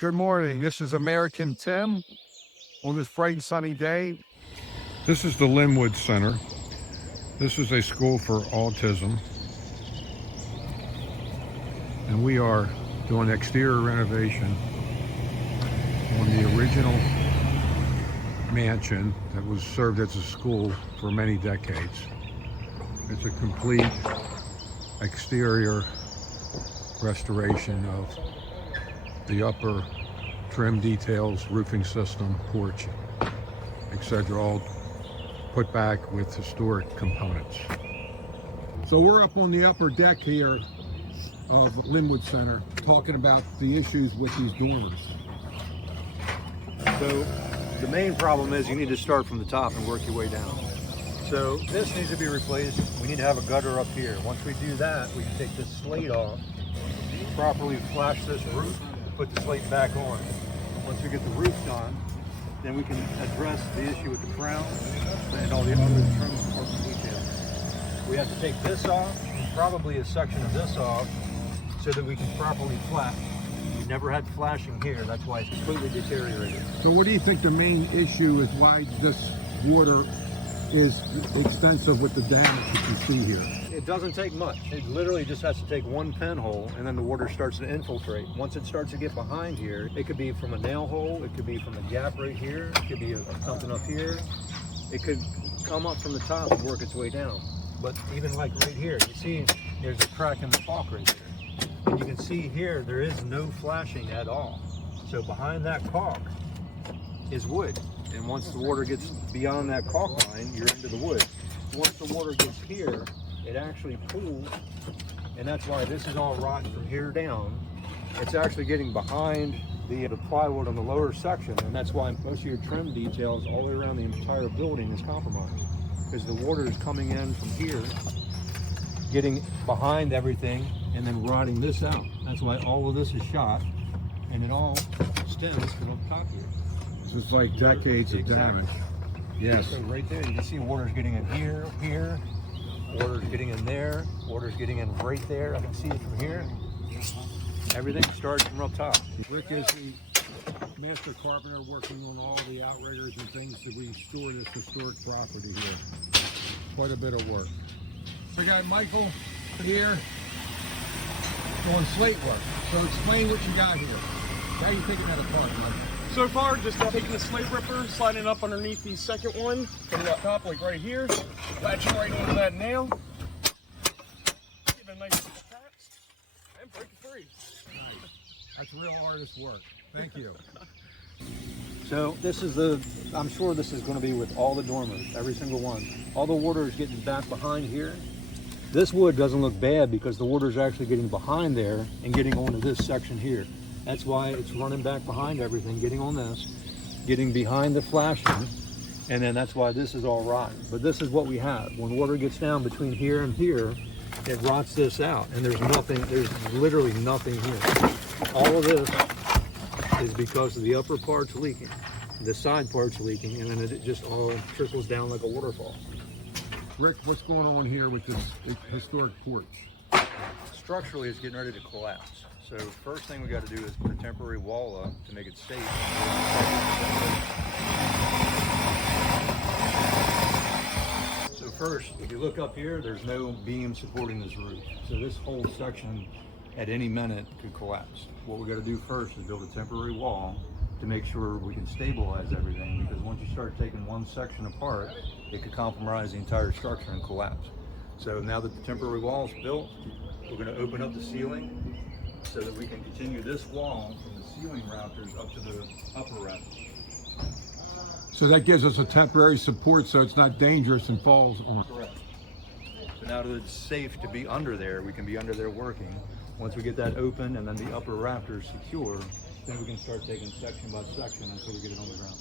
Good morning. This is American Tim on this bright and sunny day. This is the Linwood Center. This is a school for autism. And we are doing exterior renovation on the original mansion that was served as a school for many decades. It's a complete exterior restoration of the upper trim details, roofing system, porch, etc., all put back with historic components. So we're up on the upper deck here of Linwood Center talking about the issues with these dormers. So the main problem is you need to start from the top and work your way down. So this needs to be replaced. We need to have a gutter up here. Once we do that, we can take this slate off, properly flash this roof, put the slate back on. Once we get the roof done, then we can address the issue with the crown and all the other trim and details. We have to take this off, probably a section of this off, so that we can properly flash. We never had flashing here, that's why it's completely deteriorated. So what do you think the main issue is why this water is extensive with the damage that you see here? It doesn't take much. It literally just has to take one pinhole and then the water starts to infiltrate. Once it starts to get behind here, it could be from a nail hole, it could be from a gap right here, it could be something up here. It could come up from the top and work its way down. But even like right here, you see there's a crack in the caulk right there. And you can see here, there is no flashing at all. So behind that caulk is wood. And once the water gets beyond that caulk line, you're into the wood. Once the water gets here, it actually pools, and that's why this is all rotten from here down. It's actually getting behind the plywood on the lower section, and that's why most of your trim details all the way around the entire building is compromised. Because the water is coming in from here, getting behind everything, and then rotting this out. That's why all of this is shot, and it all stems from the top here. This is like decades of damage. Yes. So right there, you can see water's getting in here, here, water's getting in there, water's getting in right there. I can see it from here. Everything starts from up top. Rick is the master carpenter working on all the outriggers and things to restore this historic property here. Quite a bit of work. We got Michael here doing slate work. So explain what you got here. How are you taking that apart, Mike? So far, just taking the slate ripper, sliding it up underneath the second one, putting it up top like right here, latching right onto that nail, give it a nice little taps, and break it free. Nice. That's real artist work. Thank you. So this is I'm sure this is going to be with all the dormers, every single one. All the water is getting back behind here. This wood doesn't look bad because the water is actually getting behind there and getting onto this section here. That's why it's running back behind everything, getting on this, getting behind the flashing, and then that's why this is all rotten. But this is what we have. When water gets down between here and here, it rots this out, and there's literally nothing here. All of this is because of the upper part's leaking, the side part's leaking, and then it just all trickles down like a waterfall. Rick, what's going on here with this historic porch? Structurally, it's getting ready to collapse. So first thing we got to do is put a temporary wall up to make it safe. So first, if you look up here, there's no beam supporting this roof. So this whole section at any minute could collapse. What we got to do first is build a temporary wall to make sure we can stabilize everything, because once you start taking one section apart, it could compromise the entire structure and collapse. So now that the temporary wall is built, we're going to open up the ceiling so that we can continue this wall from the ceiling rafters up to the upper rafters. So that gives us a temporary support so it's not dangerous and falls on. Correct. So now that it's safe to be under there, we can be under there working. Once we get that open and then the upper rafters secure, then we can start taking section by section until we get it on the ground.